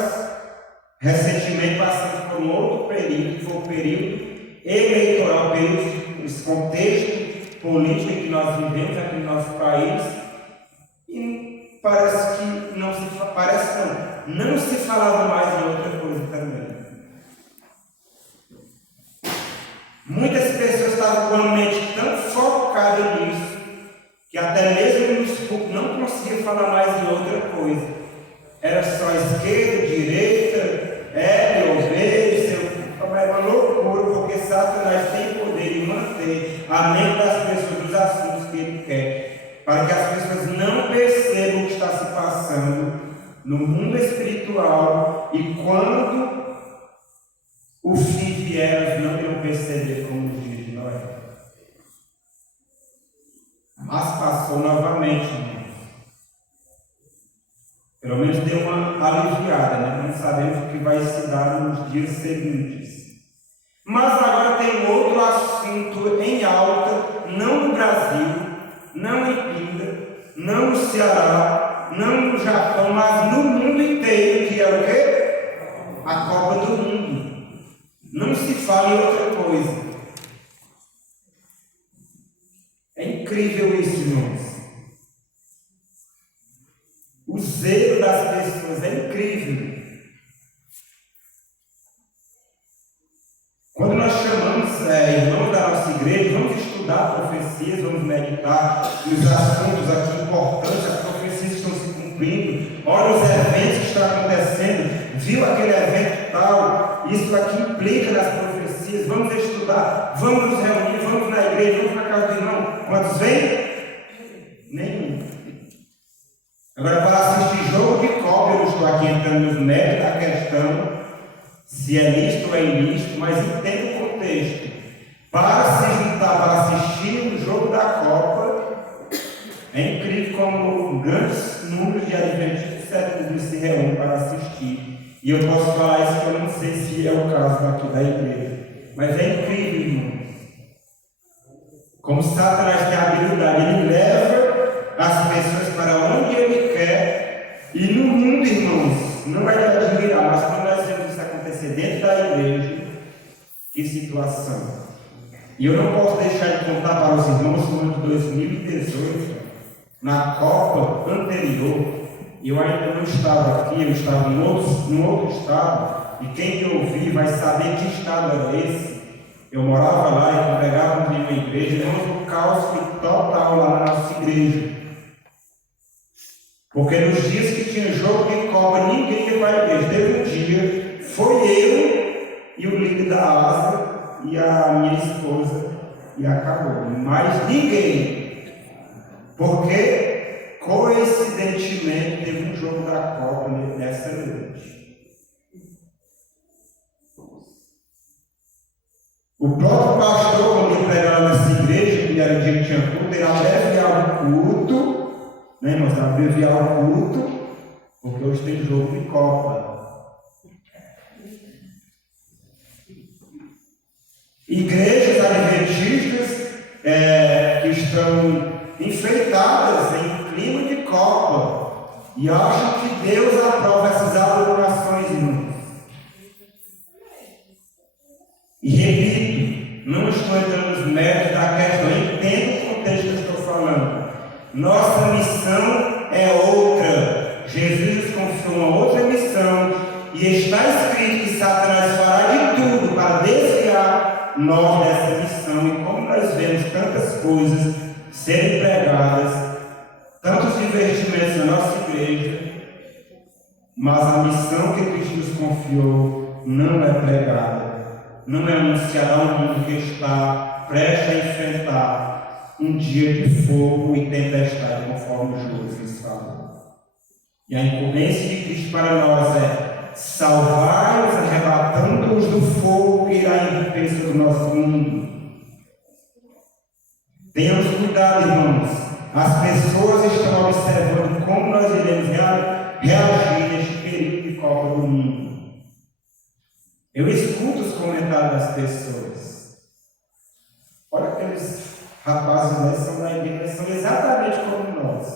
recentemente, passamos por um outro período, que foi o período eleitoral, esse contexto político que nós vivemos aqui no nosso país, e parece que não se falava mais em outra coisa também. Muitas pessoas estavam com a mente tão focada nisso, que até mesmo nos cultos não conseguia falar mais em outra coisa. Era só esquerda, direita, L ou B, era uma loucura, porque Satanás tem poder em manter a mente das pessoas dos assuntos que ele quer, para que as pessoas não percebam o que está se passando no mundo espiritual, e quando o fim vier, não irão perceber como nos dias de Noé. Mas passou novamente, irmãos. Pelo menos deu uma aliviada, né? Não sabemos o que vai se dar nos dias seguintes. Mas agora tem outro assunto em alta, não no Brasil, não em Pinda, não no Ceará, não no Japão, mas no mundo inteiro, que é o quê? A Copa do Mundo. fala em outra coisa. É incrível isso, irmãos. O zelo das pessoas é incrível. Quando nós chamamos irmãos da nossa igreja, vamos estudar profecias, vamos meditar nos assuntos aqui importantes, as profecias estão se cumprindo, olha os eventos que estão acontecendo, viu aquele evento tal, isso aqui implica nas profecias, vamos estudar, vamos nos reunir, vamos na igreja, vamos na casa do irmão. Quantos vêm? Nenhum. Agora, para assistir jogo de Copa, eu não estou aqui entrando nos méritos da questão, se é lícito ou é ilícito, mas entenda o contexto. Para se juntar, para assistir o jogo da Copa, é incrível como grandes números de adventistas do século se reúnem para assistir. E eu posso falar isso que eu não sei se é o caso aqui da igreja. Mas é incrível, irmãos. Como Satanás tem a habilidade, ele leva as pessoas para onde ele quer. E no mundo, irmãos, não vai te admirar, mas quando nós vemos isso acontecer dentro da igreja, que situação. E eu não posso deixar de contar para os irmãos que no ano de 2018, na Copa anterior, eu ainda não estava aqui, eu estava em outro estado, e quem me ouvir vai saber que estado era esse. Eu morava lá e congregava em uma igreja, e o caos foi total lá na nossa igreja. Porque nos dias que tinha jogo de Copa, ninguém ia para a igreja. Teve um dia, foi eu e o líder da ASA e a minha esposa, e acabou. Mas ninguém. Porque, coincidentemente, teve um jogo da Copa nessa noite. O próprio pastor, quando ele pregava nessa igreja, que era dia que tinha culto, ele abreviava o culto, né, irmãos? Abreviava o culto, porque hoje tem jogo de Copa. Igrejas adventistas que estão enfeitadas em clima de Copa e acham que Deus aprova essas adorações, irmãos. E repito, não estou entrando nos méritos da questão, entendo o contexto que eu estou falando. Nossa missão é outra. Jesus nos confiou uma outra missão e está escrito que Satanás fará de tudo para desviar nós dessa missão. E como nós vemos tantas coisas serem pregadas, tantos investimentos na nossa igreja, mas a missão que Cristo nos confiou não é pregada. Não é anunciar ao mundo que está prestes a enfrentar um dia de fogo e tempestade, conforme Jesus fala. E a incumbência de Cristo para nós é salvar-nos, arrebatando-os do fogo que irá irromper sobre o nosso mundo. Tenhamos cuidado, irmãos. As pessoas estão observando como nós iremos reagir neste período de Copa do Mundo. Eu escuto os comentários das pessoas. Olha, aqueles rapazes que são da igreja, são exatamente como nós.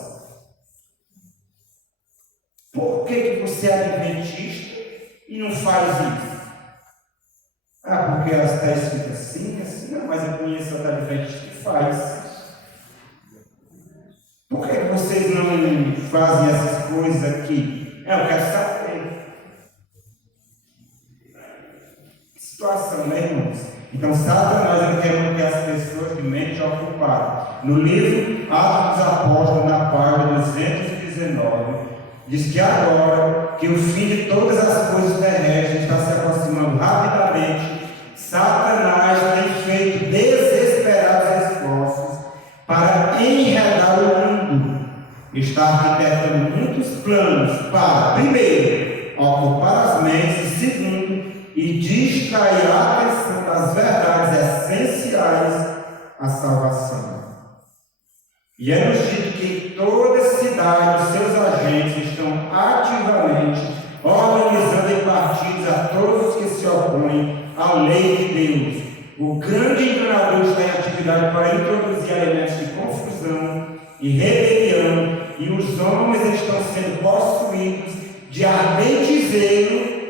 Por que você é adventista e não faz isso? Ah, porque ela está escrita assim. Não, mas eu conheço outra adventista que faz. Por que vocês não fazem essas coisas aqui? Eu quero saber. Situação, né, irmãos? Então, Satanás ele quer manter as pessoas de mente ocupada. No livro Atos dos Apóstolos, na página 219, diz que agora que o fim de todas as coisas terrestres está se aproximando rapidamente, Satanás tem feito desesperados esforços para enredar o mundo. Está arquitetando muitos planos para, primeiro, ocupar as mentes, e segundo, e distrair a atenção das verdades essenciais à salvação. E é nos dito que toda cidade, os seus agentes estão ativamente organizando em partidos a todos os que se opõem à lei de Deus. O grande enganador está em atividade para introduzir elementos de confusão e rebelião, e os homens estão sendo possuídos de ardente zelo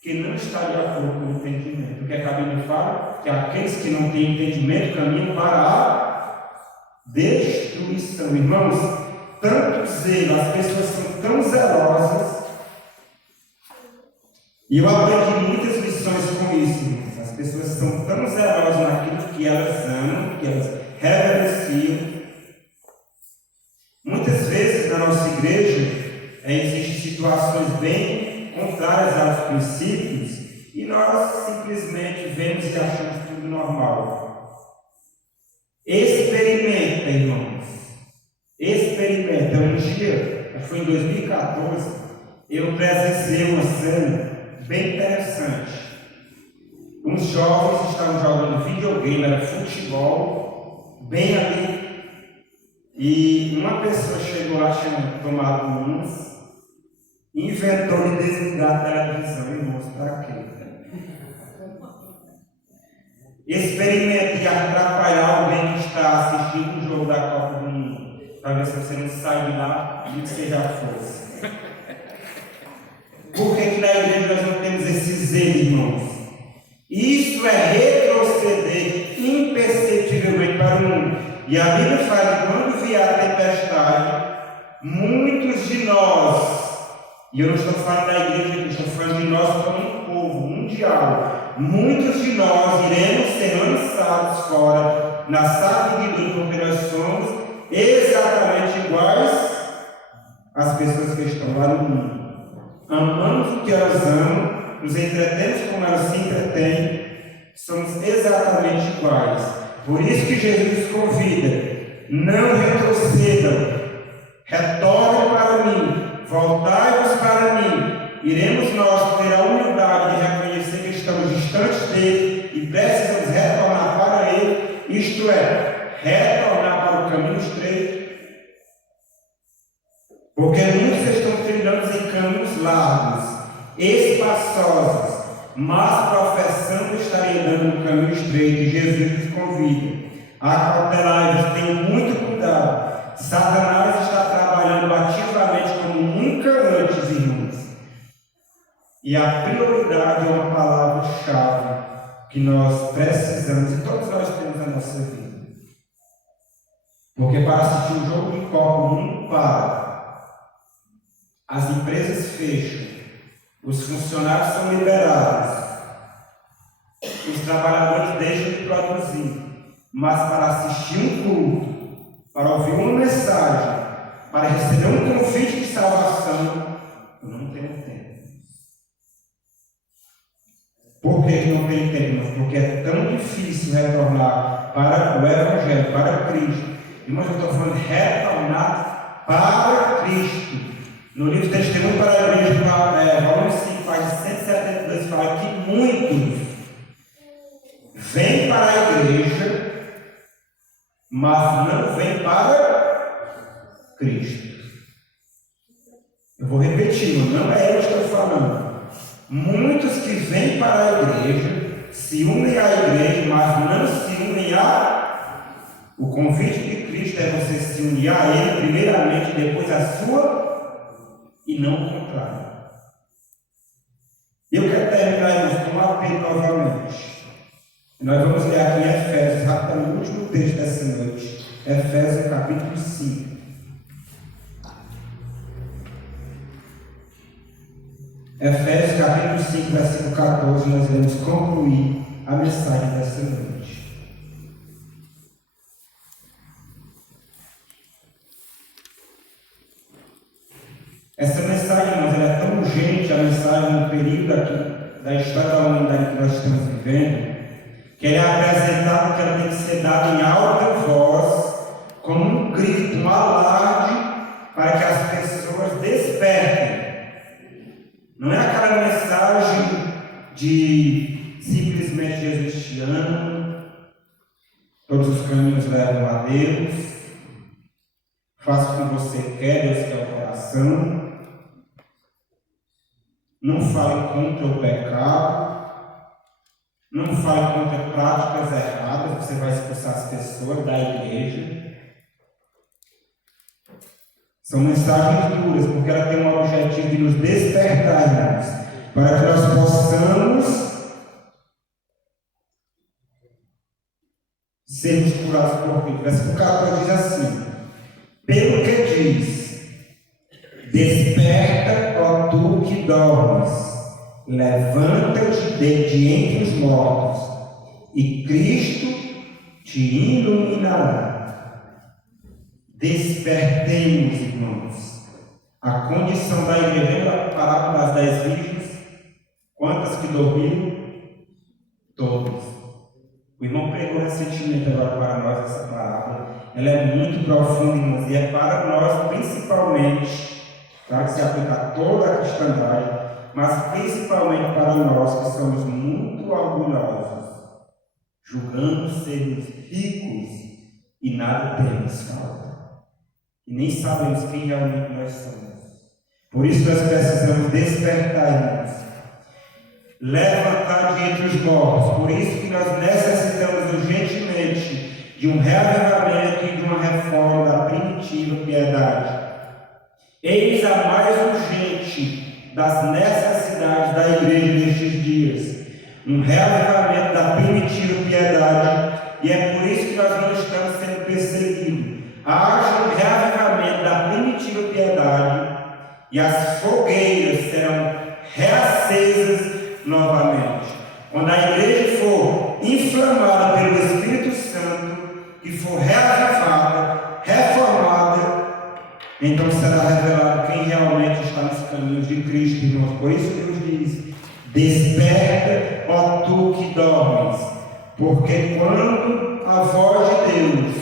que não está de acordo com o entendimento. que a Bíblia fala? Que aqueles que não têm entendimento caminham para a destruição. Irmãos, tanto zelo, as pessoas são tão zelosas, e eu aprendi muitas lições com isso, irmãos. As pessoas são tão zelosas naquilo que elas amam, que elas reverenciam. Muitas vezes na nossa igreja existem situações bem contrárias aos princípios e nós simplesmente vemos e achamos tudo normal. Experimenta, irmãos. Experimenta. Um dia, acho que foi em 2014, eu presenciei uma cena bem interessante. Uns jovens estavam jogando videogame, era futebol, bem ali. E uma pessoa chegou lá, tinha tomado umas, inventou de desligar a televisão e mostrar aquilo. Experimente atrapalhar alguém que está assistindo um jogo da Copa do Mundo, para ver se você não sai de lá e que você já fosse. Por que na igreja nós não temos esse zelo, irmãos? Isso é retroceder imperceptivelmente para o mundo. E a Bíblia fala que quando vier a tempestade, muitos de nós, e eu não estou falando da igreja, eu estou falando de nós como um povo mundial, muitos de nós iremos ser lançados fora na sabedoria, porque nós somos exatamente iguais às pessoas que estão lá no mundo. Amamos o que elas amam, nos entretemos como elas se entretêm, somos exatamente iguais. Por isso que Jesus convida: não retrocedam, retornem para mim, voltai-vos para mim. Iremos nós ter a humildade de reconhecer que estamos distantes dele e precisamos retornar para ele, isto é, retornar para o caminho estreito. Porque muitos estão trilhando em caminhos largos, espaçosos, mas professando estaria dando um caminho estreito. E Jesus nos convida a cautelar, tenham muito cuidado. Satanás está trabalhando ativamente como nunca antes, irmãos. E a prioridade é uma palavra-chave que nós precisamos, e todos nós temos na nossa vida. Porque para assistir um jogo de Copa, o mundo para. As empresas fecham, os funcionários são liberados, os trabalhadores deixam de produzir, mas para assistir um culto, para ouvir uma mensagem, para receber um convite de salvação, eu não tenho tempo. Por que não tenho tempo? Porque é tão difícil retornar para o Evangelho, para Cristo. Irmãos, eu estou falando de retornar para Cristo. No livro Testemunho para a Igreja, volume 5, página 172, fala que muitos vêm para a igreja, mas não vêm para Cristo. Eu vou repetir, não é eu que estou falando. Muitos que vêm para a igreja, se unem à igreja, mas não se unem a... O convite de Cristo é você se unir a Ele, primeiramente, depois a sua... e não o contrário. Eu quero terminar com um apelo novamente. Nós vamos ler aqui em Efésios, rapidamente, o último texto dessa noite. Efésios capítulo 5. Efésios capítulo 5, versículo 14, nós iremos concluir a mensagem dessa noite. Essa mensagem, irmãos, ela é tão urgente, a mensagem no período aqui da história da humanidade que nós estamos vivendo, que ela é apresentada, que ela tem que ser dada em alta voz, como um grito, um alarde, para que as pessoas despertem. Não é aquela mensagem de simplesmente Jesus te ama, todos os caminhos levam a Deus, faça o que você quer, Deus quer o coração. Não fale contra o pecado, não fale contra práticas erradas, você vai expulsar as pessoas da igreja. São mensagens duras, porque ela tem um objetivo de nos despertar, irmãos, para que nós possamos sermos curados por Cristo. Versículo 14 diz assim: pelo que diz, desperta, ó tu que dormes, levanta-te de entre os mortos, e Cristo te iluminará. Despertemos, irmãos. A condição da igreja, lembra a parábola das 10 virgens? Quantas que dormiram? Todas. O irmão pregou recentemente agora para nós essa parábola. Ela é muito profunda, irmãos, e é para nós principalmente, claro que se aplica a toda a cristandade, mas principalmente para nós que somos muito orgulhosos, julgando sermos ricos e nada temos falta, e nem sabemos quem realmente nós somos. Por isso nós precisamos despertar, irmãos, levantar de entre os mortos. Por isso que nós necessitamos urgentemente de um reavivamento e de uma reforma da primitiva piedade. Eis a mais urgente das necessidades da igreja nestes dias, um reavivamento da primitiva piedade, e é por isso que nós não estamos sendo perseguidos. Haja um reavivamento da primitiva piedade, e as fogueiras serão reacesas novamente. Quando a igreja for inflamada pelo Espírito Santo e for reavivada, reformada, então será revelado quem realmente está nos caminhos de Cristo, irmãos. Por isso Deus diz: desperta, ó tu que dormes, porque quando a voz de Deus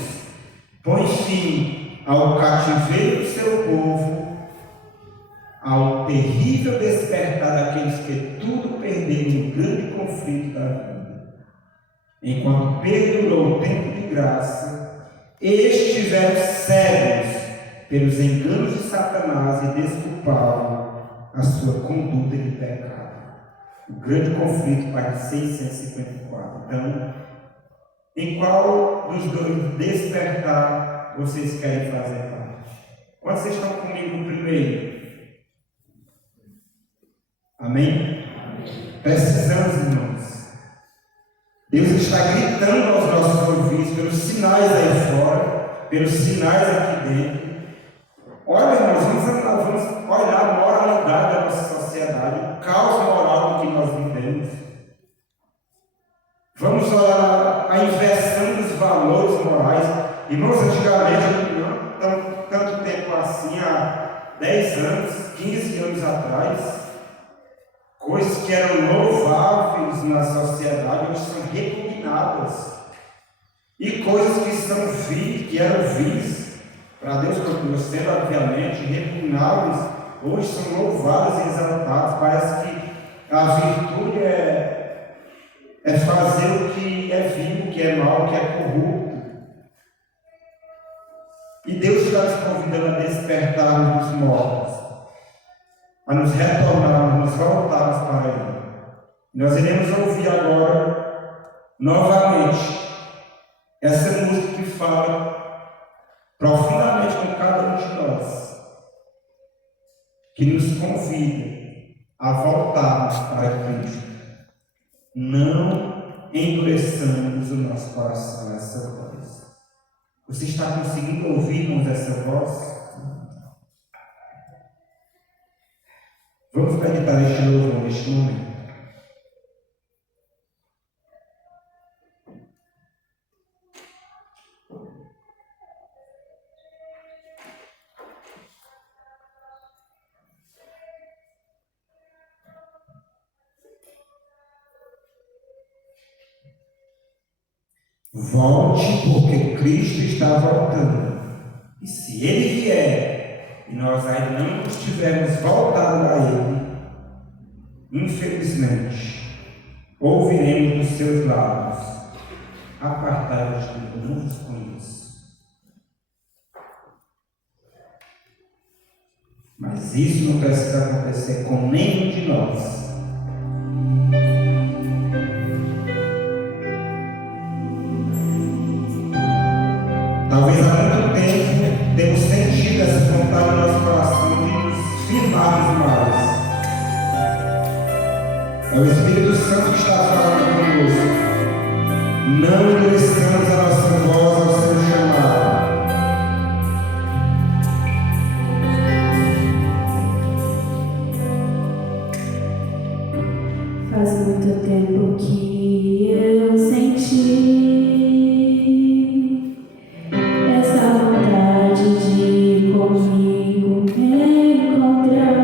põe fim ao cativeiro do seu povo, ao terrível despertar daqueles que tudo perderam no grande conflito da vida, enquanto perdurou o tempo de graça, estiveram cegos pelos enganos de Satanás e desculpavam a sua conduta de pecado. O grande conflito para de 654. Então, em qual dos dois despertar vocês querem fazer parte? Quando vocês estão comigo no primeiro? Amém? Precisamos, irmãos. Deus está gritando aos nossos ouvidos pelos sinais aí fora, pelos sinais aqui dentro. Olha, irmãos, vamos olhar a moralidade da nossa sociedade, o caos moral que nós vivemos. Vamos olhar a inversão dos valores morais. Irmãos, antigamente, não tanto tempo assim, há 10 anos, 15 anos atrás, coisas que eram louváveis na sociedade hoje são repugnadas. E coisas que eram vis para Deus, continua sendo obviamente repugnáveis, hoje são louvadas e exaltadas. Parece que a virtude é fazer o que é vil, o que é mal, o que é corrupto. E Deus está nos convidando a despertarmos dos mortos, a nos retornarmos, nos voltarmos para Ele. Nós iremos ouvir agora, novamente, essa música que fala profundamente com cada um de nós, que nos convida a voltarmos para Cristo. Não endureçamos o nosso coração a essa voz. Você está conseguindo ouvir essa voz? Vamos meditar este louvor neste momento. Volte, porque Cristo está voltando. E se Ele vier, e nós ainda não estivermos voltado a Ele, infelizmente, ouviremos dos seus lábios: apartai-vos de mim, eu não vos conheço. Mas isso não precisa acontecer com nenhum de nós. Talvez há muito tempo temos sentido essa vontade no nosso coração de nos firmarmos mais. É o Espírito Santo que está falando conosco. Não endureçamos a nossa Faz muito tempo que eu senti essa vontade de comigo encontrar,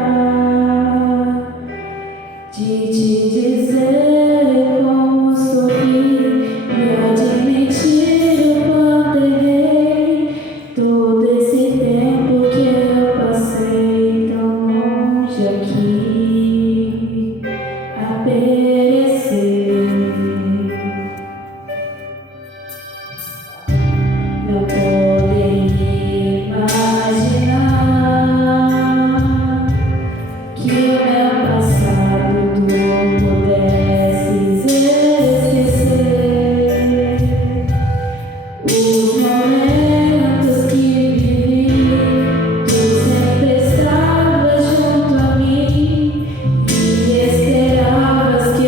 de te dizer como sorri e admitir o quanto errei. Todo esse tempo que eu passei tão longe aqui a perecer. Não poderia imaginar que o meu passado tu pudesses esquecer. Os momentos que vivi, tu sempre estavas junto a mim e esperavas que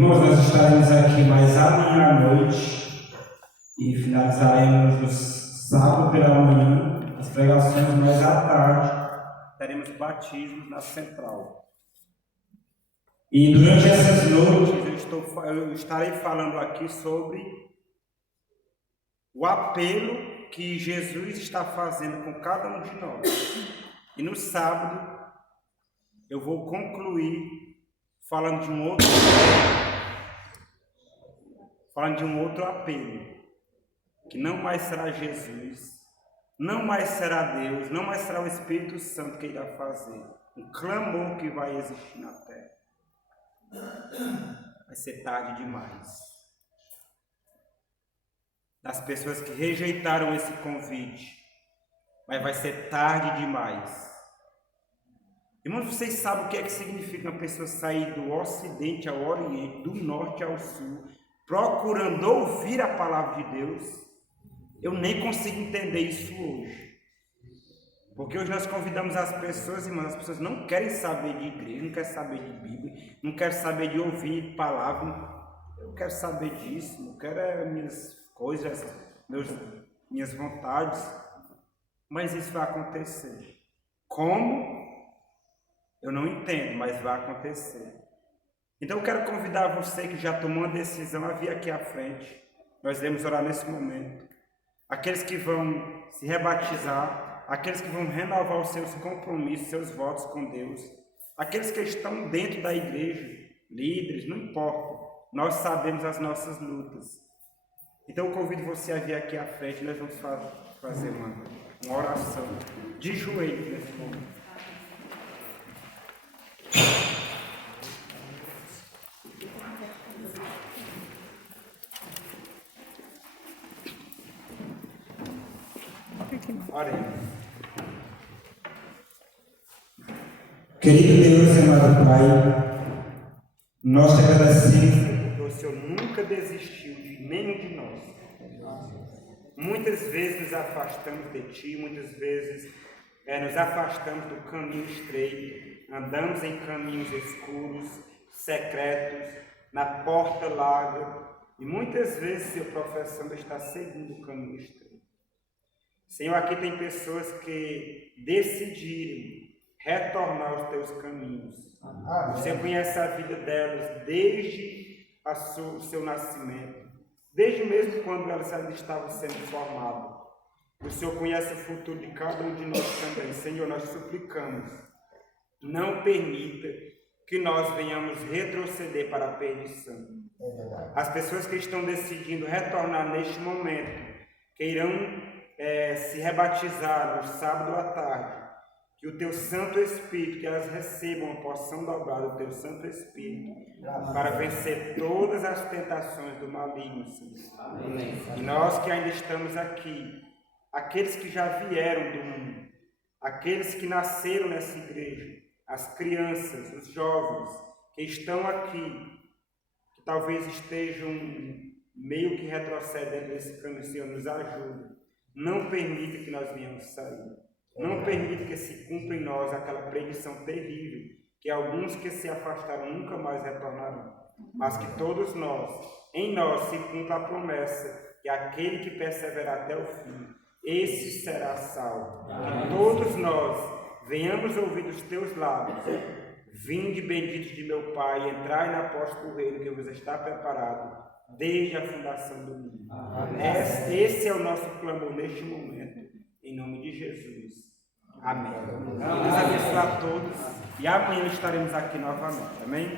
Irmãos, nós estaremos aqui mais amanhã à noite e finalizaremos no sábado pela manhã as pregações, mais à tarde teremos batismos na central. E durante essas noites eu estarei falando aqui sobre o apelo que Jesus está fazendo com cada um de nós. E no sábado eu vou concluir falando de um outro apelo, que não mais será Jesus, não mais será Deus, não mais será o Espírito Santo que irá fazer, um clamor que vai existir na terra. Vai ser tarde demais. Das pessoas que rejeitaram esse convite, mas vai ser tarde demais. Irmãos, vocês sabem o que é que significa uma pessoa sair do Ocidente ao Oriente, do Norte ao Sul, procurando ouvir a palavra de Deus? Eu nem consigo entender isso hoje. Porque hoje nós convidamos as pessoas, irmãos, as pessoas não querem saber de igreja, não querem saber de Bíblia, não querem saber de ouvir palavra. Eu quero saber disso, não quero minhas coisas, minhas vontades. Mas isso vai acontecer. Como? Eu não entendo, mas vai acontecer. Então eu quero convidar você que já tomou uma decisão a vir aqui à frente. Nós iremos orar nesse momento. Aqueles que vão se rebatizar, aqueles que vão renovar os seus compromissos, seus votos com Deus, aqueles que estão dentro da igreja, líderes, não importa. Nós sabemos as nossas lutas. Então eu convido você a vir aqui à frente. Nós vamos fazer uma oração de joelho nesse momento. Oremos. Querido Deus e amado Pai, nós te agradecemos porque o Senhor nunca desistiu de nenhum de nós. Muitas vezes nos afastamos de Ti, muitas vezes nos afastamos do caminho estreito, andamos em caminhos escuros, secretos, na porta larga, e muitas vezes, Senhor, professamos estar seguindo o caminho estreito. Senhor, aqui tem pessoas que decidiram retornar aos teus caminhos. Você conhece a vida delas desde o seu nascimento, desde mesmo quando elas ainda estavam sendo formadas. O Senhor conhece o futuro de cada um de nós também. Senhor, nós suplicamos, não permita que nós venhamos retroceder para a perdição. As pessoas que estão decidindo retornar neste momento, que irão se rebatizar no sábado à tarde, que o Teu Santo Espírito, que elas recebam a porção dobrada do Teu Santo Espírito, para vencer todas as tentações do maligno, Senhor. Amém. E nós que ainda estamos aqui, aqueles que já vieram do mundo, aqueles que nasceram nessa igreja, as crianças, os jovens que estão aqui, que talvez estejam meio que retrocedendo nesse caminho, Senhor, nos ajude. Não permita que nós venhamos sair. Não permita que se cumpra em nós aquela predição terrível, que alguns que se afastaram nunca mais retornarão. Mas que todos nós, em nós, se cumpra a promessa que aquele que perseverar até o fim, esse será salvo. Que todos nós venhamos ouvir dos teus lábios: vinde benditos de meu Pai, entrai na porta do reino que vos está preparado desde a fundação do mundo. Esse é o nosso clamor neste momento, em nome de Jesus. Amém. Deus abençoe a todos e amanhã estaremos aqui novamente. Amém?